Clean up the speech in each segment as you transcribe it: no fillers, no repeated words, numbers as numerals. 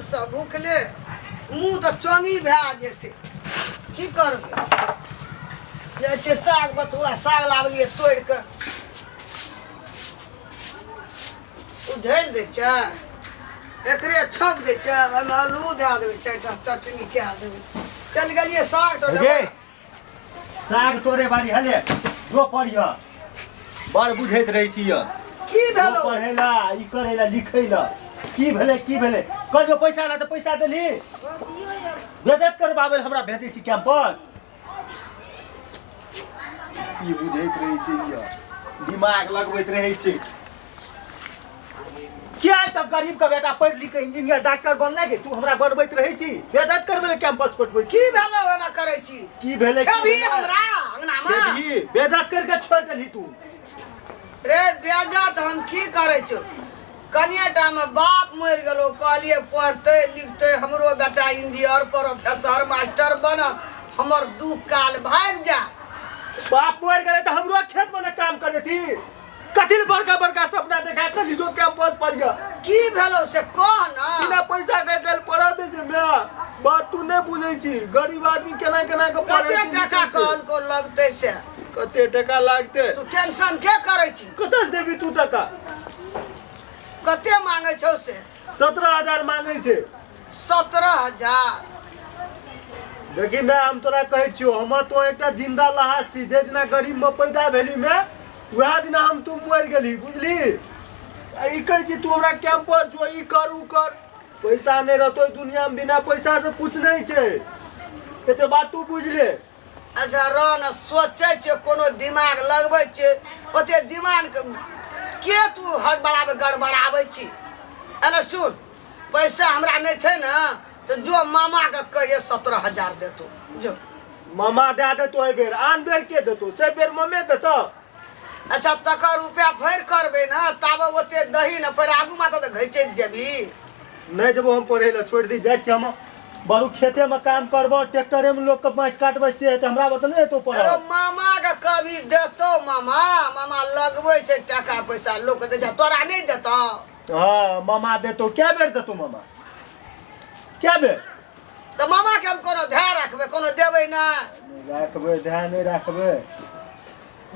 चावल से भूखले मुँह तो चौंगी भए जेतै की करबै जाइ छै साग बथुआ साग लाबलियै तोड़ि कऽ उझैल दै छै एकरे छौंक दै छै ओहिमे आलू दए देबै चारिटा चटनी कए देबै चलि गेलियै साग तो साग तोड़े बारी हले जो पढ़िया बड़ बुझैत रहै छी की भेलौ पढ़ै ला ई करै ला लिखै ला की भेलै कहलियो पैसा ला तऽ पैसा देली बेजत करबाबै हमरा भेजै छी कैंपस सी बुझैत रहै छै दिमाग लगबैत रहै छै क्या तब गरीब का बेटा पढ़ लिख के इंजीनियर डॉक्टर बनले गे तू हमरा बनबैत रहै छी बेजत करबै कैंपस पटबै की भेलौ एना करै छी की भेलै कभी हमरा अंगनामे बेजत करके छोड़ देली तू रे बेजत हम की करै छौ कनिएटा में बाप मरि गेलो कहलिए पढ़ते लिखते हमरो बेटा इंजीनियर प्रोफेसर मास्टर बनत हमर दुख काल भाग जा बाप मरि गेलै तऽ हमरो खेत में न काम करे थी कथी बड़का बड़का सपना देखा कली जो कैंपस पढ़िया की भेलो से कह ना बिना पैसा के कल पढ़ा दे छै मैं बात तू नहीं बुझै छी गरीब आदमी केना केना के पढ़ै छी कते टका कहल को लगतै से कते टका लागतै तू टेंशन के करै छी कतऽ से देबी तू टका कते मांगे छौ से 17,000 मांगे छै 17,000 देखी मैं हम तोरा कहै छियो हम तो एकटा जिंदा लाश छी जे दिना गरीब में पैदा भेली मैं वह दिन हम तू मर गेली बुझली ई कहै छी तू हमरा कैंपस जो ई कर उ कर पैसा नहीं रहतो दुनिया में बिना पैसा से कुछ नहीं छै एते बात तू बुझले अच्छा रह न सोचै छै कोनो दिमाग लगबै छै ओते दिमाग के तू हड़बड़ाबै गड़बड़ाबै छी एना सुन पैसा हमरा नहीं छै न तो जो मामा के कहिए 17,000 देतो जो मामा दे देतो एहि बेर आन बेर के देतो से बेर मम्मी देतो अच्छा तकर रुपया फेर करबे ना ताब ओते दही न पर आगू माता तो घैचे जेबी नहीं जब हम पढ़े ला छोड़ दी जाय छी हम बड़ू खेते में काम करबो ट्रैक्टरे में लोग के माटि काटबै से त हमरा बत नहीं तो पढ़ अरे मामा के कभी देतो मामा लगबै छै टका पैसा लोग के दे छै तोरा नहीं देतो हां मामा देतो क्या बेर देतो मामा क्या बेर तो मामा के हम कोनो ध्यान रखबे कोनो देबै ना रखबै ध्यान नहीं रखबै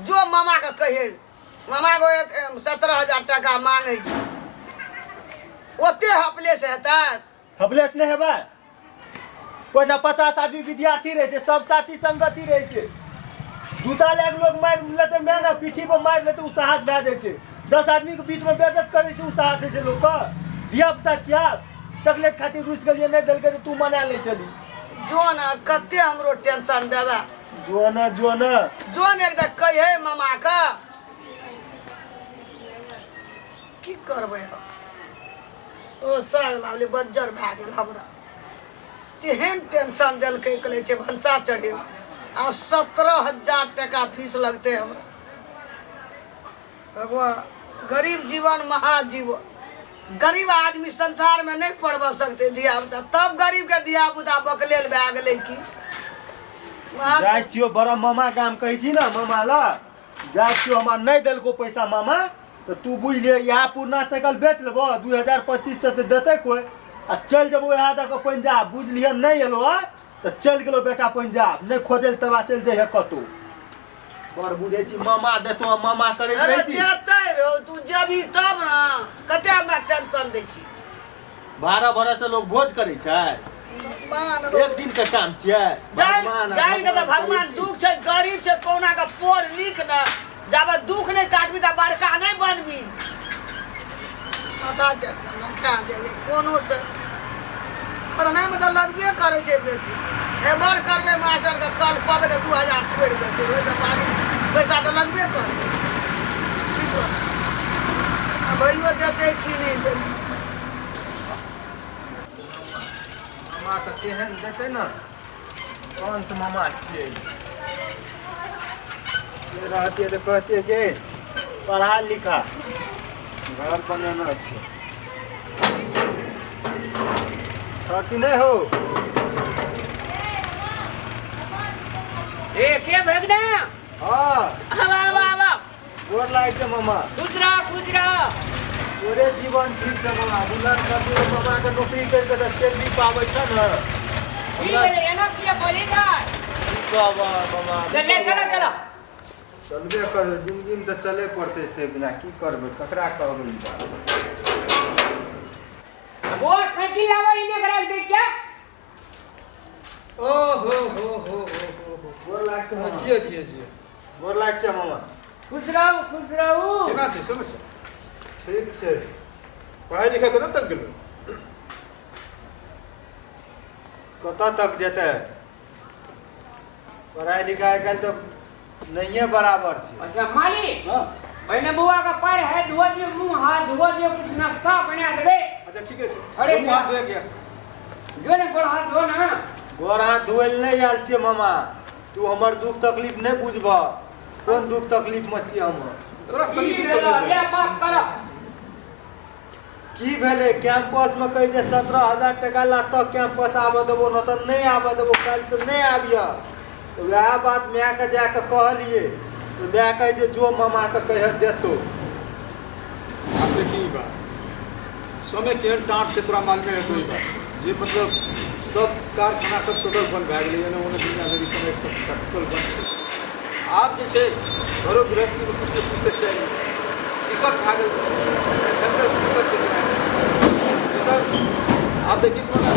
जो मामा के कहे मामा को 17,000 टका मांगे छी ओते हपले से हेतै हपलेस नहीं हेबै कोई ना 50 आदमी विद्यार्थी रहे छै सब साथी संगति रहे छै जूता ले के लोग मार लेते मैं ना पीठी पर मार लेते उ साहस भए जाय छै 10 आदमी के बीच में बेइज्जत करे छै उ साहस छै लोग का दिया पता चाप चॉकलेट खातिर रुस गेलिए नहीं देलके तू मना ले चली जो ना कते हमरो टेंशन देबा जो न जोन एकदम कहे मामा का की करबै हम ओ साग लावली बज्जर भए गेल हमरा तेहन टेंशन देलकै कहै छै भनसा चढ़े आब 17,000 टका फीस लगते हमरा भगवान गरीब जीवन महाजीवन गरीब आदमी संसार में नहीं पढ़ब सकते धिया पुता तब गरीब के धिया पुता बकलेल भए गेलै की जाय छियो बड़ा मामा काम कहै छी ना मामा ला जाय छियो हमरा नहीं देलको पैसा मामा तो तू बुझ ले यहाँ पुरना साइकिल बेच लेबो 2025 से देते कोई आ चल जबो यहाँ तक पंजाब बुझ लिया नहीं एलो तो चल गेलो बेटा पंजाब नहीं खोजल तलाशल जे है कतो बड़ बुझै छी मामा देतो मामा करे अरे रहै छी देतै रो तू जबी तब ना कते हमरा टेंशन दै छी 12 बरस से लोग भोज करे छै एक दिन के काम छियै जान के तो भगवान दुख छै गरीब छै कोना के पढ़ लिख ना जाबे दुख नहीं काटबी त बड़का नहीं बनबी पता चल ना खा जाए कोनो से पर नहीं मतलब लगबे करे छै बेसी हेबर करबे मास्टर के कल पाबे के 2,000 छोड़ दे तो होय त पानी पैसा तो लगबे कर ठीक हो अब भइयो देते कि नहीं देते मामा तो केहन देते ना कौन से मामा छियै ये रहते तो कहते के पढ़ा लिखा घर बनाना छै कि नहीं हो ए के भेजना हाँ आवा गोर लागे छै मामा गुजरा तोरे जीवन ठीक छ मामा बुलंद कर दियो मामा के नौकरी करके त सैलरी पाबै छ न ठीक है एना किया बोलेगा की कहबा मामा चले चलो चलो चलबे कर जिंदगी में त चले पड़ते से बिना की करबै ककरा कहबै ई बात वो साइकिल लावा इने करा दे क्या ओ हो गोर लाग छ मामा जी गोर लाग छ मामा खुश रहू केना छै समस्या ठीक छै पढ़ाई लिखाई कतऽ तक गेल कतऽ तक जेतै पढ़ाई लिखाई काल तो नहिए बराबर छै अच्छा मालिक हां पहले बुआ का पैर है धो दियो मुंह हाथ धो दियो कुछ नाश्ता बना देबे अच्छा ठीक है अरे मुंह हाथ धोए गया जो ने गोड़ हाथ धो ना गोर हाथ धोइल नहीं आयल छियै मामा तू हमर दुख तकलीफ नहीं बुझबह कोन दुख तकलीफ में छियै हम तोरा कनी ठीक दूर है तक ये बात करो की भेलै कैंपस में कहै छै 17,000 टका ला तक कैंपस आबऽ देबो न तऽ नहीं आबऽ देबो काल्हि से नहीं आबियऽ तो वएह बात माय के जाके कहलिए तो माय कहै छै जो मामा के कहे देतो आप देखी ई बात समय केहन टाँट से तोरा मालूम है तो ई बात जे मतलब सब कारखाना सब टोटल बंद भए गेलै एने ओने दुनियादारी कमे सब टोटल बंद छै आब जे छै घरो गृहस्थी में कुछ न कुछ तऽ चाहिए दिक्कत भए गेल अंदर दिक्कत छै सर आप देखी तो ना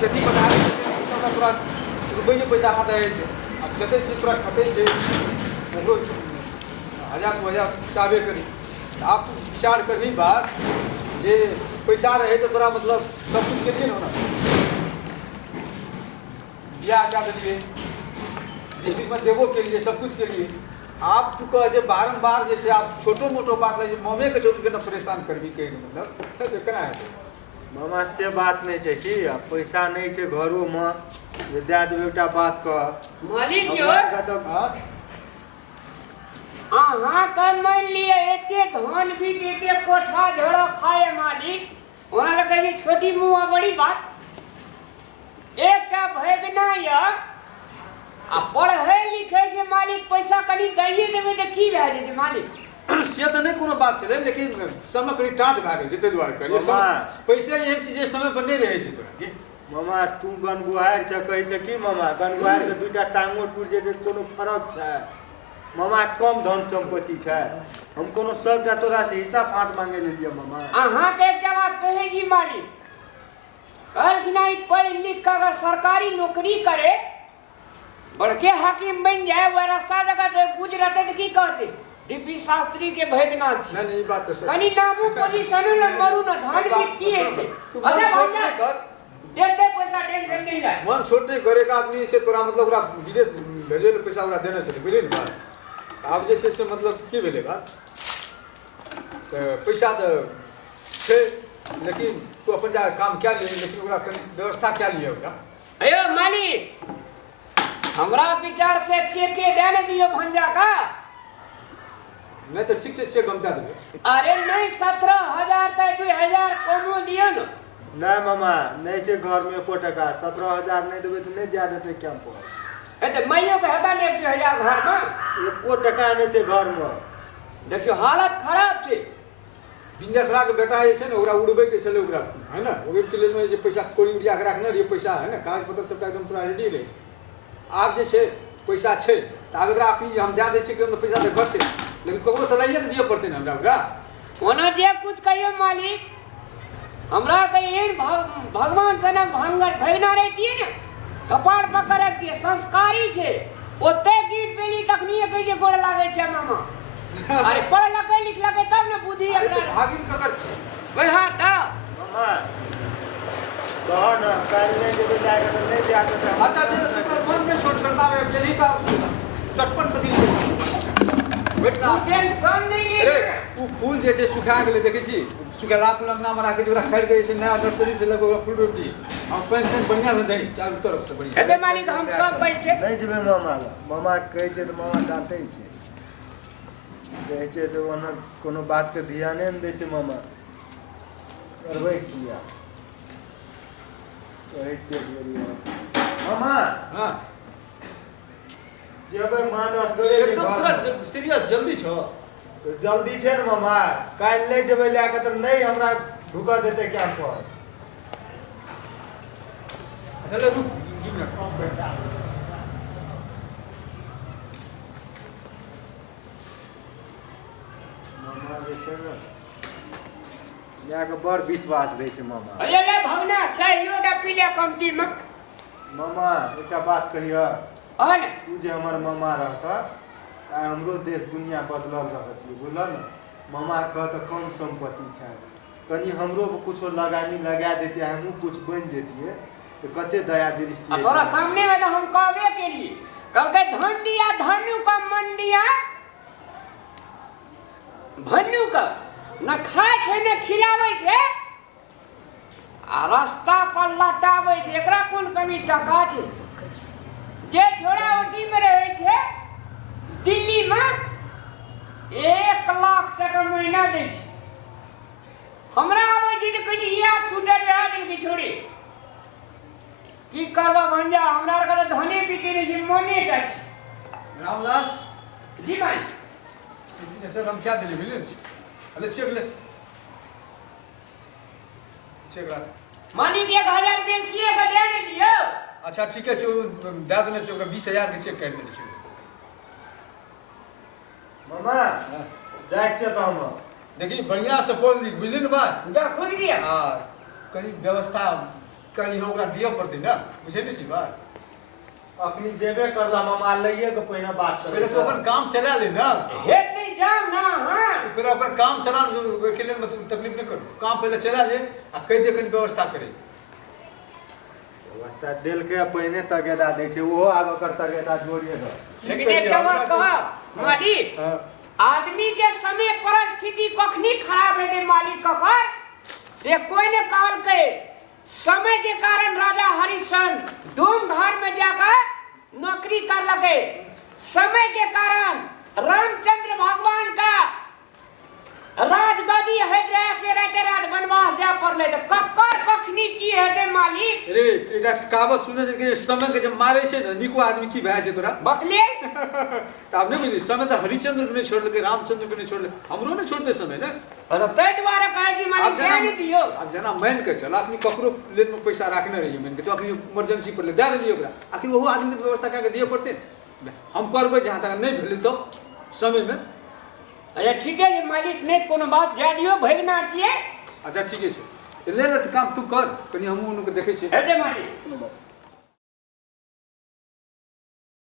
खेती पथारी सबका तोरा रुपये पैसा हाथ रहै छै अब जते चीज तोरा खटै छै ओकरो 1,000-2,000 चाहबे करी आप विचार करही बात जे पैसा रहे तो तोरा मतलब सब कुछ के लिए होना बियाह क्या देलिए बीच में देवो के लिए सब कुछ के लिए आप तू कह जे बारंबार जे छै आप छोटो मोटो बात ले मम्मी के 24 घंटा परेशान करबी के मतलब केना हेतै मामा से बात नहीं छै कि अब पैसा नहीं छै घरो में जे दे देबै एकटा बात कह मालिक यो हमरा के तऽ अहाँ का मान लिए एते धान भी देते कोठा झोड़ा खाए मालिक वहां लगे जे छोटी मुंह बड़ी बात एकटा भगना या आ पढ़े लिखे से मालिक पैसा कनी दैए देबे त की भए जेते मालिक से तो नहीं कोनो बात चले लेकिन समय करी टाँट भए गेल जते दुआरे करिए पैसे एहन चीज जे समय पर नहीं रहे छै तोरा के मामा तू गनगुहार छ कहै छै कि मामा गनगुहार के दूटा टांगो टूट जेतै कोनो फरक छै मामा कम धन संपत्ति छै हम कोनो सबटा तोरा से हिसाब फाट मांगे लेलिए मामा अहाँ के एकटा बात कहै छी मालिक कल कि नहीं पढ़ लिख कर अगर सरकारी नौकरी करे बड़के हाकिम बन जाए वो रास्ता जगह गुजरते तो की कहते डीपी शास्त्री के भगना छी नहीं बात तो सही कनी नामू पोजीशन न मरू न धान की हेते तू अरे मन छोट भैया नहीं कर देते पैसा टेंशन नहीं ले मन छोट नहीं करे का आदमी से तोरा मतलब ओकरा विदेश भेजे ले पैसा ओकरा देना छै बुझली बात आब जे छै से मतलब की भेलै बात पैसा तो छै लेकिन तू अपन जा काम क्या ले लेकिन ओकरा कनी व्यवस्था क्या लिए ओकरा अयो मालिक हमरा विचार से चेके देने दियो भंजा का नहीं तो ठीक से चेक हम दे देबै अरे नहीं 17,000 तक 2,000 कोनो दियो न नहीं मामा नहीं छै घर में एको टका 17,000 नहीं देबै तो नहीं जा देतै कैंपस ए त मैयो के हता ले 2,000 घर में एको टका नहीं छै घर में देखियो हालत खराब छै बिंदेसरा के बेटा जे छै ने ओकरा उड़बै के छलै ओकरा है ना ओकरे के लेल में जे पैसा कोड़ी उड़िया के राखने रहिए पैसा है ना कागज पत्र सबटा एकदम पूरा रेडी रहे आब जे छै पैसा छै त आब एकरा अपनी हम दे दै छियै कि पैसा तऽ घटतै लेकिन ककरो सलाइए के दिए पड़तै ना हमरा ओकरा ओना जे कुछ कहियो मालिक हमरा कहिए भगवान सना भंगर भगना रहती है ना कपाड़ पकड़ रखती है संस्कारी छे ओते गीत बेली तखनिए कहि जे गोड़ लागे छै मामा अरे पढ़ लगे लिख लगे तब ना बुद्धि अरे तो एकरा भागिन ककर छै वही हाथ दा मामा कह न काल्हि नहीं जेबै जाके तो नहीं जा देतै अच्छा जे तो मन में छोट करता है गेली का चटपट कथी ले बेटा टेंशन नहीं अरे ले उ फूल जे छै सुखा गेलै देखै छी सुखेला फूल अंगना में राखे ओकरा खरीद के जे छै नया नर्सरी से लगो ओकरा फूल रोप दी हम पानी बढ़िया से दही चारों तरफ से बढ़िया हेते मालिक हम सब बैठ छै नहीं जेबै मामा लग मामा कहै छै तऽ मामा डांटै छै कहै छै तऽ ओना कोनो बात के ध्याने नहि दै छै मामा करबै किया कहै छै मामा हां जेबै माँ 10 बजे एकदम पूरा सीरियस जल्दी छो तो जल्दी छै ने मामा, काल्हि नहीं जेबै लए के तऽ नहीं हमरा ढुकऽ देतै कैंपस। अच्छा ले रुक 2 मिनट। मामा जे छै ने के बड़ विश्वास रहै छै मामा। अरे ले भगना चाहिए टा पीले कमती में। मामा एकटा बात कहिया, अन तू जे हमर मामा रहता आइ हमरो देश दुनिया बदलल रहती, बुझल ने। मामा कह तऽ कम संपत्ति छै, कनी हमरो कुछो लगानी लगा देती, हमहूँ कुछ बन जेतिए तो कते दया दृष्टि। तोरा सामने में तो हम कहबे केली, कहके धन दिया धनु का मन दिया भन्नु का, न खाए छे न खिलावे छे आ रास्ता पर लटावे छे। एकरा कोन कमी टका छे? जे छोरा ओटी में रहे छे दिल्ली में 1 लाख टका महीना दे छे, हमरा आवे छे त कहै छे या सूटर रहा दे के छोड़ी की करबा भंजा। हमरा आर के धने बिके नै छे, मने टा छे। रामलाल जी भाई सर हम क्या दिले मिले? अरे चेक ले, चेक रख। मालिक 1000 बेसिए के दे ने दियो। अच्छा ठीक है, दे देने छै, ओकरा 20000 के चेक काटि देने छै। मामा जाए छै तऽ हम देखी बढ़िया से बोल दी, बुझली ने बात। जा खुश गया। हाँ कहीं व्यवस्था कहीं ओकरा दिए पड़ती ना, बुझे नहीं छी बात। अखनी देबे करला मामा, लइए के पहिने बात कर। पहले तो अपन काम चला ले ना, हेते जाओ ना। हां फिर अपन काम चला के लिए मतलब तकलीफ नहीं करो, काम पहले चला ले आ कह दे कहीं व्यवस्था करे। व्यवस्था दिल के पहिने तगेदा दै छै, ओहो आब ओकर तगेदा जोड़िए दो। लेकिन एक बात कह मालिक, आदमी के समय परिस्थिति कखनी खराब है दे मालिक ककर से कोई ने कहल के। समय के कारण राजा हरिश्चंद्र डोम घर में जाकर नौकरी कर लगे। समय के कारण रामचंद्र भगवान का राजगद्दी हैदरा से रहते रात वनवास जा पड़ले। तो ककर कखनी की हेते मालिक? अरे एटा कहावत सुने छै कि समय के जब मारे छै न निको आदमी की भए छै तोरा बतले त अब नहीं बुझली। समय तो हरिश्चंद्र के नहीं छोड़लके, रामचंद्र के नहीं छोड़ले, हमरो नहीं छोड़ते समय ने। तै द्वारा कहे छी मालिक ध्यान दियो। अब जना मान के चल अपनी ककरो लेन में पैसा रखने रहिए, मान के तो अखनी इमरजेंसी पर ले दे देलिए ओकरा, आखिर वो आदमी के व्यवस्था करके दिए पड़ते। हम करबे जहां तक नहीं भेले तो समय में। अच्छा ठीक है मालिक, नहीं कोनो बात जा दियो, भगना छिए। अच्छा ठीक है, ले ले काम तू कर, कनी हमहू उनको देखे छी। हेते मालिक।